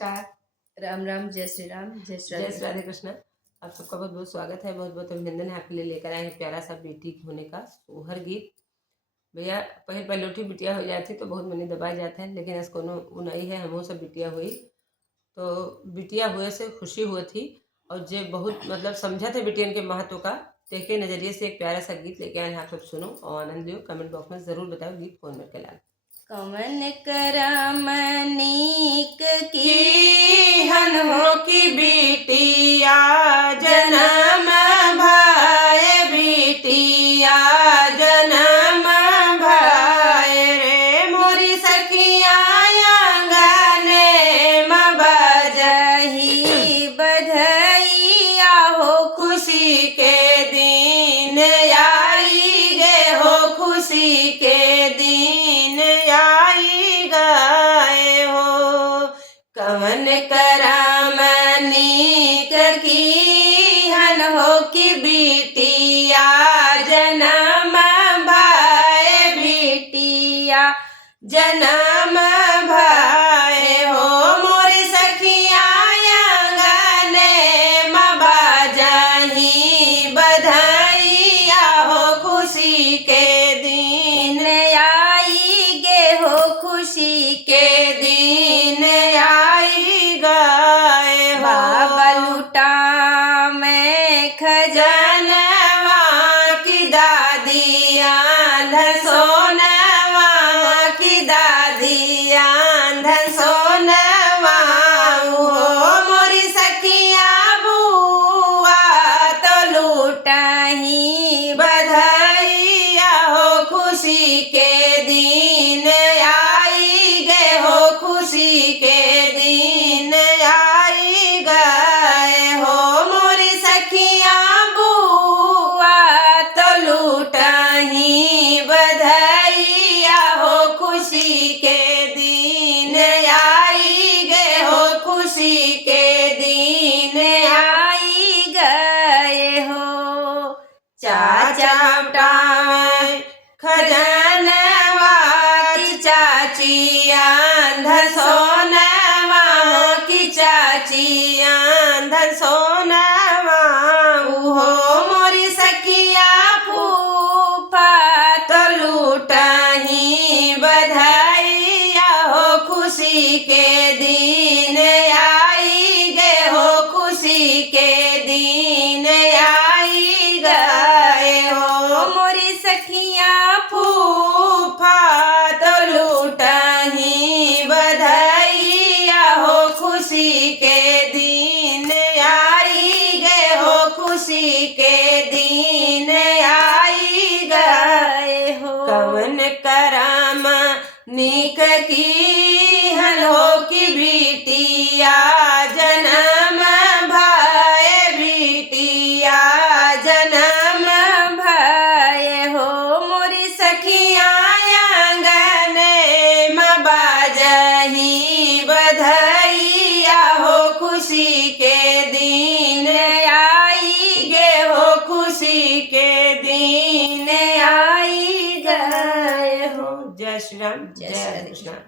नमस्कार। राम राम, जय श्री राम, जय श्री जय श्री राधे कृष्ण। आप सबका बहुत बहुत स्वागत है, बहुत बहुत अभिनंदन है। आपके लिए लेकर आए हैं प्यारा सा बेटी होने का सोहर गीत। भैया पहल पहलोठी बिटिया हो जाती तो बहुत मनी दबाए जाते हैं, लेकिन इसको उनाई है हमो सब बिटिया हुई तो बिटिया हुए से खुशी हुई थी। और जे बहुत मतलब समझा थे बिटियन के महत्व का, के नज़रिए से एक प्यारा सा गीत लेके आए हैं। आप सब सुनो और आनंद लियो। कमेंट बॉक्स में ज़रूर बताओ गीत कौन मेरे के लाल। कमन करम नीक की हन हो की बिटिया जन्म भाए, बिटिया जन्म भाए रे मोरी सखिया आंगने में बजही बधैया हो, खुशी के दिन आई गे हो, खुशी के दिन आई गए हो। कवन करम नीक की हन हो की बिटिया जन्म भाए, बिटिया जन्म भाए हो मोरी सखिया आंगने में बाजही बधाइया हो, खुशी के दिन आई गे हो, खुशी के दिन आई गए हो। बाबा लुटा में जनवा की दादिया धन सोनवा की दादिया धन सोनवा हो मोरी सखिया बुआ तो लुटाही बधाइया हो, खुशी के दिन आई गे हो, खुशी के दिन आई गए हो मोरी सखिया बुआ तो लूटाही बधाइया हो, खुशी के दिन आई गे हो, खुशी के दिन आई गए हो। चाचा उठाए खजनवा की चाची धन सोनवा की चाची धन सोनवा हो मोरी सखिया फूफा तो लूटाही बधाइया हो, खुशी के दिन आई गे हो, खुशी के दिन आई गए हो मोरी सखिया फूफा तो लूटाही बधाइया हो, खुशी के दिन आई गे हो, खुशी के दिन आई गए हो। कवन करम नीक की हन हो की बिटिया जन्म भाए, बिटिया जन्म भय हो, मोरी सखिया आंगने में बाजही बधाइया हो, खुशी के दिन आई गे हो, खुशी के दिन आई गए हो। जय श्री राम, जय श्री कृष्ण।